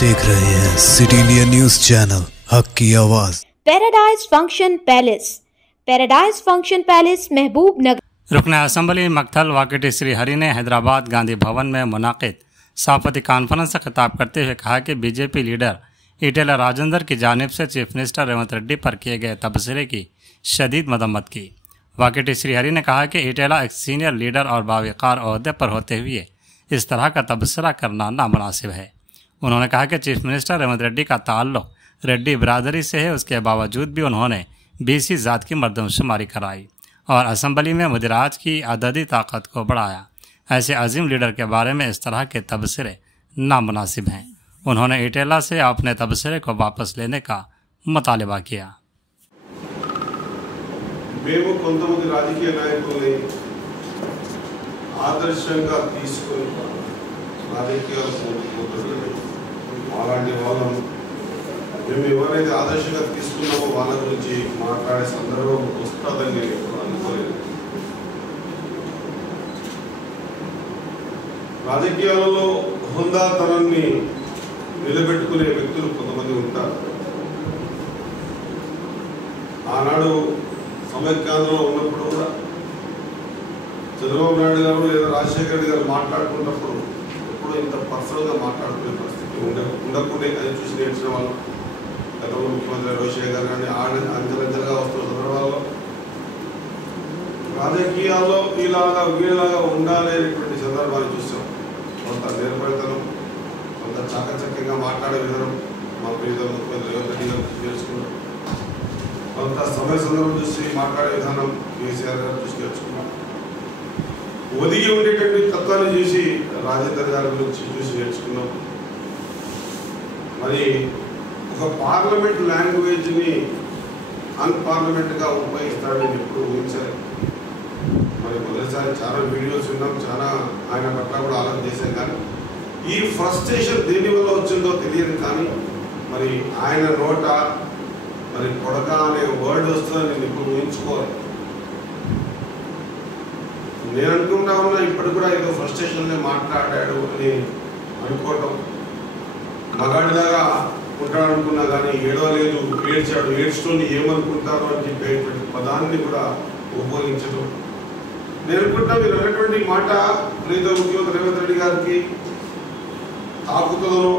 देख रहे हैं सिटी इंडिया न्यूज चैनल हक की आवाज। पैराडाइज फंक्शन पैलेस महबूब नगर। रुकन असम्बली मक्तल वाकटी श्री हरि ने हैदराबाद गांधी भवन में मुनाकिद सहाफती कॉन्फ्रेंस से खिताब करते हुए कहा कि बीजेपी लीडर ईटेला राजेंद्र की जानिब से चीफ मिनिस्टर रेवंत रेड्डी पर किए गए तबसरे की शदीद मदम्मत की। वाकटी श्री हरि ने कहा कि ईटेला एक सीनियर लीडर और बावकार ओहदे पर होते हुए इस तरह का तबसरा करना नामुनासिब है। उन्होंने कहा कि चीफ मिनिस्टर रेवंत रेड्डी का ताल्लुक रेड्डी बिरादरी से है, उसके बावजूद भी उन्होंने बीसी ज़ात की मर्दमशुमारी कराई और असम्बली में मुदिराज की अददी ताकत को बढ़ाया। ऐसे अजीम लीडर के बारे में इस तरह के तबसरे नामुनासिब हैं। उन्होंने ईटेला से अपने तबसरे को वापस लेने का मुतालबा किया। మేము కొంతమంది రాజకీయ నాయకుల్ని ఆదర్శంగా తీసుకొని రాజకీయాలు అలాంటి వాళ్ళను మేము ఎవరైతే ఆదర్శంగా తీసుకున్నామో వాళ్ళ గురించి మాట్లాడే సందర్భం వస్తుందని నేను ఎప్పుడు అనుకోలేదు. రాజకీయాలలో హుందాతనాన్ని నిలబెట్టుకునే వ్యక్తులు కొంతమంది ఉంటారు. ఆనాడు సమైక్యాంధ్రలో ఉన్నప్పుడు కూడా చంద్రబాబు నాయుడు గారు లేదా రాజశేఖర రెడ్డి గారు మాట్లాడుకున్నప్పుడు ఎప్పుడు ఇంత పర్సనల్గా మాట్లాడుకునే పరిస్థితి ఉండకుండే అది చూసి నేర్చిన వాళ్ళు. గతంలో ముఖ్యమంత్రి రోషయ్య గారు కానీ అంచెలంచెలుగా వస్తున్న సందర్భాల్లో రాజకీయాల్లో వీళ్ళలాగా ఉండాలనేటువంటి సందర్భాన్ని చూసాం. కొంత నేర్పరితనం, కొంత చాకచక్యంగా మాట్లాడే విధానం మా ప్రియతమ ముఖ్యమంత్రి రేవంత్ రెడ్డి గారు తెలుసుకున్నాం. కొంత సమయ సందర్భం చూసి మాట్లాడే విధానం కేసీఆర్ గారు చూసి నేర్చుకున్నాం. ఒదిగి ఉండేటువంటి తత్వాన్ని చూసి రాజేందర్ గారి గురించి చూసి నేర్చుకున్నాం. మరి ఒక పార్లమెంట్ లాంగ్వేజ్ని అన్పార్లమెంట్గా ఉపయోగిస్తాడని ఎప్పుడు ఊహించారు. మరి మొదటిసారి చాలా వీడియోస్ విన్నాం, చాలా ఆయన పట్ల కూడా ఆలోచన చేశాం. కానీ ఈ ఫ్రస్ట్రేషన్ దేని వల్ల వచ్చిందో తెలియదు. కానీ మరి ఆయన నోట మరి కొడక అనే వర్డ్ వస్తుందని నేను ఇప్పుడు ఊహించుకోవాలి. నేను అనుకుంటా ఉన్నా ఇప్పటికి కూడా ఏదో ఫ్రస్ట్రేషన్లో మాట్లాడాడు అని అనుకోవటం. మగాడిలాగా ఉంటాడనుకున్నా కానీ ఏడవలేదు, ఏడ్చాడు, ఏడ్చుకొని ఏమనుకుంటారో అని చెప్పేటువంటి పదాన్ని కూడా ఉపయోగించడం. నేను అనుకుంటా మీరు అన్నటువంటి మాట ప్రియతమ ముఖ్యమంత్రి రేవంత్ రెడ్డి గారికి తాకుతుందనో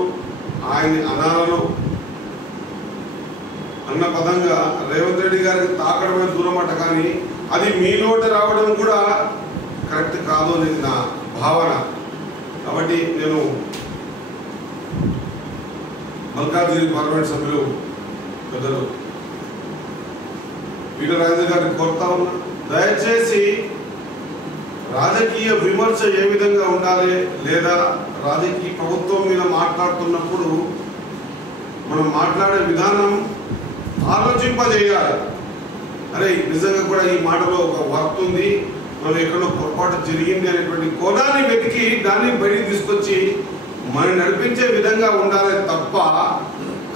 ఆయన్ని అనాలనో అన్న పదంగా రేవంత్ రెడ్డి గారికి తాకడమే దూరం అట. కానీ అది మీ నోట రావడం కూడా కరెక్ట్ కాదు అనేది నా భావన. కాబట్టి నేను మల్కాజ్గిరి పార్లమెంట్ సభ్యులు పెద్దలు ఈటెల రాజేందర్ గారిని కోరుతా ఉన్నా, దయచేసి రాజకీయ విమర్శ ఏ విధంగా ఉండాలి లేదా రాజకీయ ప్రభుత్వం మీద మాట్లాడుతున్నప్పుడు మనం మాట్లాడే విధానం ఆలోచింపజేయాలి. అరే నిజంగా కూడా ఈ మాటలో ఒక వర్త్ ఉంది, మనం ఎక్కడో పొరపాటు జరిగింది అనేటువంటి కోణాన్ని వెతికి దాన్ని బయటికి తీసుకొచ్చి మనం నడిపించే విధంగా ఉండాలి తప్ప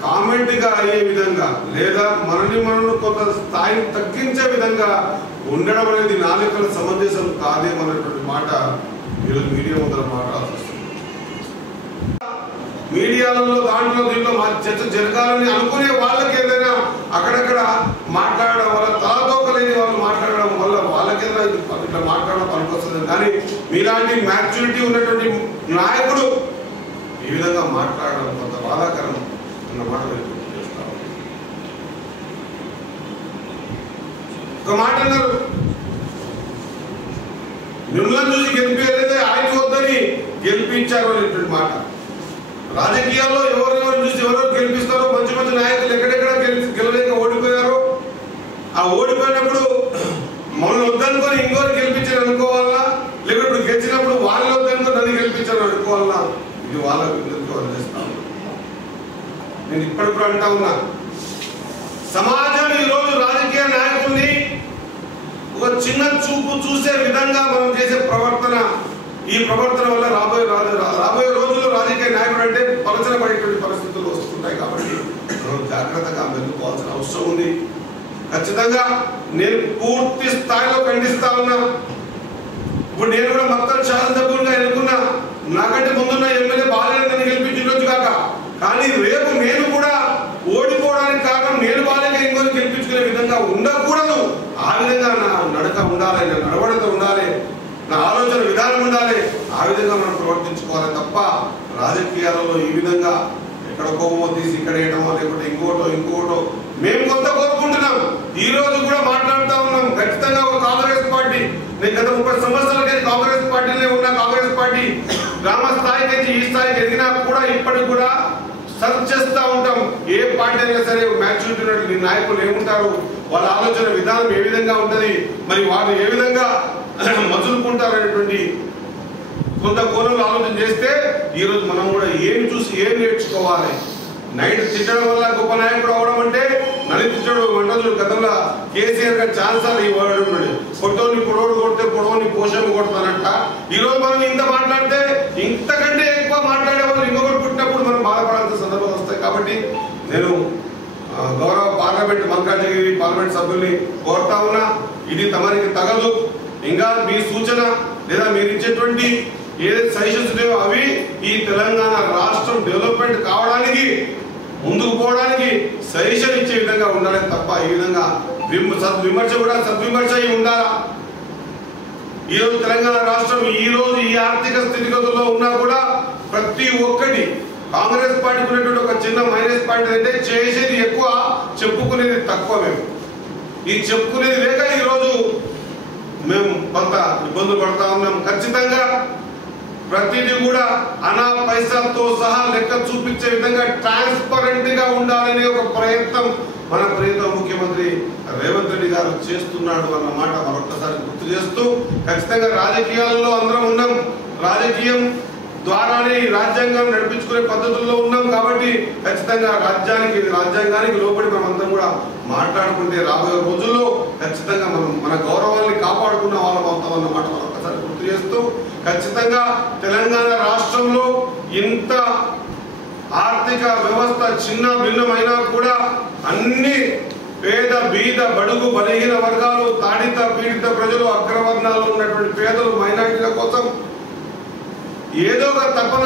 కామెంట్గా అయ్యే విధంగా లేదా మనం కొంత స్థాయిని తగ్గించే విధంగా ఉండడం అనేది నా లెక్కల సమంజసం కాదేమన్నటువంటి మాట ఈరోజు మీడియా ముందర మాట్లాడాల్సి వస్తుంది. మీడియాలలో దీంట్లో చర్చ జరగాలని అనుకునే వాళ్ళకి ఏదైనా అక్కడక్కడ మాట్లాడడం వల్ల తలతోకలేని వాళ్ళు మాట్లాడడం వల్ల వాళ్ళకేదైనా ఇట్లా మాట్లాడడం పనికొస్తుంది. కానీ మీలాంటి మ్యాచ్యూరిటీ ఉన్నటువంటి నాయకుడు ఈ విధంగా మాట్లాడడం కొంత బాధాకరం అన్న మాట చేస్తాం. ఒక మాట అన్నారు, మిమ్మల్ని చూసి గెలిపేదే ఆయన వద్దని గెలిపించారు అనేటువంటి మాట. రాజకీయాల్లో ఎవరెవరు చూసి ఎవరెవరు గెలిపిస్తారో మంచి మంచి నాయకులు ఎక్కడెక్కడ గెలలేక ఓడిపోయారో ఆ ఓడిపోయినప్పుడు మనల్ని వద్దనుకొని ఇంకోరు గెలిపించారు అనుకోవాలా, లేకపోతే ఇప్పుడు గెలిచినప్పుడు వాళ్ళు వద్దనుకొని నన్ను గెలిపించారు అనుకోవాలా, ఇది వాళ్ళ వదిలేస్తాను. నేను ఇప్పటిప్పుడు అంటా ఉన్నా, సమాజం ఈరోజు రాజకీయ నాయకుల్ని ఒక చిన్న చూపు చూసే విధంగా మనం చేసే ప్రవర్తన, ఈ ప్రవర్తన వల్ల రాబోయే రోజుల్లో రాజకీయ నాయకుడు అంటే పలచన పడేటువంటి పరిస్థితులు వస్తుంటాయి. కాబట్టి మనం జాగ్రత్తగా మెలుకోవాల్సిన అవసరం ఉంది. ఖచ్చితంగా నేను పూర్తి స్థాయిలో ఖండిస్తా ఉన్నా. ఇప్పుడు నేను కూడా మక్తల్ శాసనసభ్యులుగా ఎన్నుకున్నా, నాకంటే ముందున్న ఎమ్మెల్యే బాలేదని గెలిపించవచ్చు కాక కానీ రేపు నేను కూడా ఓడిపోవడానికి కారణం నేను వాళ్ళకి ఇంకోని గెలిపించుకునే విధంగా ఉండకూడదు. ఆ విధంగా నా నడక ఉండాలి, నా నడవడిత ఉండాలి, నా ఆలోచన విధానం ఉండాలి. ఆ విధంగా మనం ప్రవర్తించుకోవాలి తప్ప రాజకీయాలలో ఈ విధంగా ఎక్కడ కోపమో తీసి ఇక్కడ వేయటమో లేకపోతే ఇంకోటో మేము కొంత కోరుకుంటున్నాం. ఈ రోజు కూడా మాట్లాడుతూ ఉన్నాం. ఖచ్చితంగా ఒక కాంగ్రెస్ పార్టీ, నేను గత 30 సంవత్సరాలకి కాంగ్రెస్ పార్టీలో ఉన్న కాంగ్రెస్ పార్టీ గ్రామ స్థాయి నుంచి ఈ స్థాయికి ఎదిగినా కూడా ఇప్పటికి కూడా సర్చ్ చేస్తూ ఉంటాం. ఏ పార్టీ అయినా సరే మ్యాచ్యూరిటీ ఉన్నటువంటి నాయకులు ఏముంటారు, వాళ్ళ ఆలోచన విధానం ఏ విధంగా ఉంటుంది, మరి వాళ్ళు ఏ విధంగా మసులుకుంటారు అనేటువంటి కొంత కోణంలో ఆలోచన చేస్తే ఈరోజు మనం కూడా ఏమి చూసి ఏం నేర్చుకోవాలి. నైట్ తిట్టడం వల్ల గొప్ప నాయకుడు అవడం అంటే నలి తిట్టడు మండలు గతంలో కేసీఆర్ గారు ఛాన్సాలు ఇవ్వడం పొట్టోని పొడవుడు కొడితే పొడవుని పోషణ కొడతానంట. ఈరోజు మనం ఇంత మాట్లాడితే ఇంతకంటే ఎక్కువ మాట్లాడే వాళ్ళు ఇంకొకటి పుట్టినప్పుడు మనం బాధపడాల్సిన సందర్భాలు వస్తాయి. కాబట్టి నేను గౌరవ పార్లమెంట్ మల్కాజ్గిరి పార్లమెంట్ సభ్యుల్ని కోరుతా ఉన్నా, ఇది తమరికి తగదు. ఇంకా మీ సూచన లేదా మీరు ఇచ్చేటువంటి ఏదైతే సజెషన్స్ ఉన్నాయో అవి ఈ తెలంగాణ రాష్ట్రం డెవలప్మెంట్ కావడానికి ముందుకు పోవడానికి సజెషన్ ఇచ్చే విధంగా ఉండాలి తప్ప ఈ విధంగా విమర్శ కూడా సద్విమర్శ అయి ఉండాలా. ఈరోజు తెలంగాణ రాష్ట్రం ఈ రోజు ఈ ఆర్థిక స్థితిగతుల్లో ఉన్నా కూడా ప్రతి ఒక్కటి కాంగ్రెస్ పార్టీకి ఉన్నటువంటి ఒక చిన్న మైనస్ పాయింట్ అంటే చేసేది ఎక్కువ, చెప్పుకునేది తక్కువ. మేము ఈ చెప్పుకునేది లేక ఈరోజు మేము కొంత ఇబ్బందులు పడతా ఉన్నాం. ఖచ్చితంగా ప్రతిదీ కూడా అనా పైసలతో సహా లెక్క చూపించే విధంగా ట్రాన్స్పరెంట్ గా ఉండాలనే ఒక ప్రయత్నం మన ప్రియతమ ముఖ్యమంత్రి రేవంత్ రెడ్డి గారు చేస్తున్నాడు అన్నమాట మరొకసారి గుర్తు చేస్తూ, ఖచ్చితంగా రాజకీయాల్లో అందరం ఉన్నాం. రాజకీయం ద్వారానే ఈ రాజ్యాంగం నడిపించుకునే పద్ధతుల్లో ఉన్నాం. కాబట్టి ఖచ్చితంగా రాజ్యాంగానికి లోబడి మనం అందరం కూడా మాట్లాడుకుంటే రాబోయే రోజుల్లో ఖచ్చితంగా మనం మన గౌరవాన్ని కాపాడుకున్న వాళ్ళం అవుతామన్నమాట మరొకసారి గుర్తు చేస్తూ, ఖచ్చితంగా తెలంగాణ రాష్ట్రంలో ఇంత ఆర్థిక వ్యవస్థ చిన్న భిన్నమైనా కూడా అన్ని పేద బీద బడుగు బలహీన వర్గాలు, తాడిత పీడిత ప్రజలు, అగ్రవర్ణాల్లో ఉన్నటువంటి పేదలు, మైనారిటీల కోసం ఏదో ఒక తపన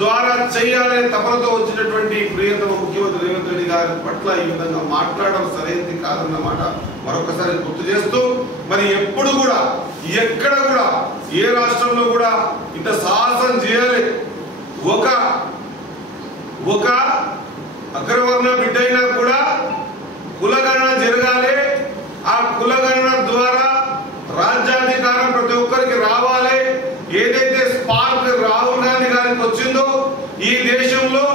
ద్వారా చేయాలనే తపనతో వచ్చినటువంటి ప్రియతమ ముఖ్యమంత్రి రేవంత్ రెడ్డి గారి పట్ల ఈ విధంగా మాట్లాడడం సరైనది కాదన్నమాట మరొకసారి గుర్తు చేస్తూ, మరి ఎప్పుడు కూడా ఎక్కడ కూడా ఏ రాష్ట్రంలో కూడా ఇంత సాహసం చేయాలి. ఒక అగ్రవర్ణ బిడ్డ అయినా కూడా కులగణన జరగాలి. ఆ కులగణన ద్వారా రాజ్యాధికారం ప్రతి ఒక్కరికి రావాలి. ఏదైతే స్పార్క్ రాహుల్ గాంధీ గారికి వచ్చిందో ఈ దేశంలో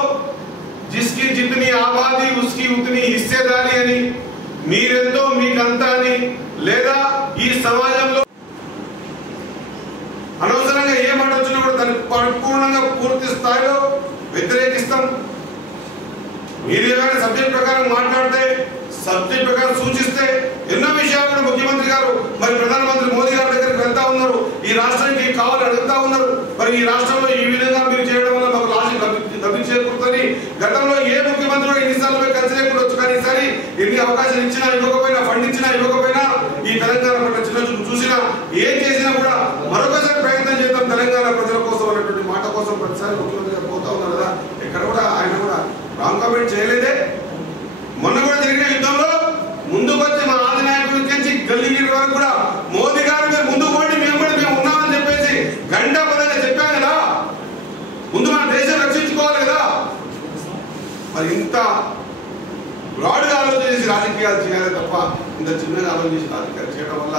జిస్కి జితనీ ఆబాదీ ఉస్కి ఉతనీ హిస్సేదారీ అని, మీరెంతో మీకంతా అని, లేదా ఈ సమాజంలో అనవసరంగా ఏ మాట వచ్చినా కూడా దాన్ని పరిపూర్ణంగా పూర్తి స్థాయిలో వ్యతిరేకిస్తాం. మీరు ఏమైనా సబ్జెక్ట్ ప్రకారం మాట్లాడితే, సబ్జెక్ట్ ప్రకారం సూచిస్తే ఎన్నో విషయాలు కూడా ముఖ్యమంత్రి గారు మరి ప్రధానమంత్రి మోదీ గారి దగ్గరికి వెళ్తా ఉన్నారు. ఈ రాష్ట్రానికి కావాలని అడుగుతా ఉన్నారు. మరి ఈ రాష్ట్రంలో ఈ విధంగా మీరు చేయడం వల్ల మాకు లాభం లభి చేకూరుతుంది. గతంలో ఏ ముఖ్యమంత్రి ఎన్నిసార్లు కలిసి లేకుండా వచ్చు, కానీ ఈసారి ఎన్ని అవకాశాలు ఇచ్చినా ఇవ్వకపోయినా, ఫండ్ ఇచ్చినా ఇవ్వకపోయినా, ఈ తెలంగాణ పట్ల చిన్న చూపు చూసినా ఏం చేసినా కూడా మరొకసారి ప్రయత్నం చేద్దాం తెలంగాణ ప్రజల కోసం అన్నటువంటి మాట కోసం ప్రతిసారి ముఖ్యమంత్రి గారు పోతా ఉన్నారు కదా. ఎక్కడ కూడా ఆయన కూడా రాంగ్ కామెంట్ చేయలేదే. మొన్న కూడా జరిగిన యుద్ధంలో ముందుకు వచ్చి మా ఆది నాయకుడి నుంచి గల్లీగిరి వరకు కూడా మోదీ గారు మీరు ముందు పోటీ మేము ఉన్నామని చెప్పేసి గంటా పదంగా చెప్పాం కదా. ముందు మన దేశం రక్షించుకోవాలి కదా. మరి ఇంత బ్రాడ్గా ఆలోచన చేసి రాజకీయాలు చేయాలి తప్ప ఇంత చిన్నగా ఆలోచన చేసి రాజకీయాలు చేయడం వల్ల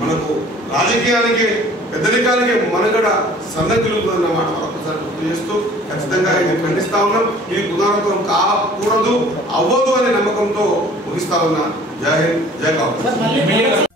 మనకు రాజకీయానికి పెద్దరికానికి మనుగడ సన్నగిలుతుందన్నమాట మరొకసారి గుర్తు చేస్తూ, ఖచ్చితంగా ఇది ఖండిస్తా ఉన్నాం. ఇది పునరావృతం కాకూడదు, అవ్వదు అనే నమ్మకంతో ముగిస్తా ఉన్నా. జై హింద్, జై కాంగ్రెస్.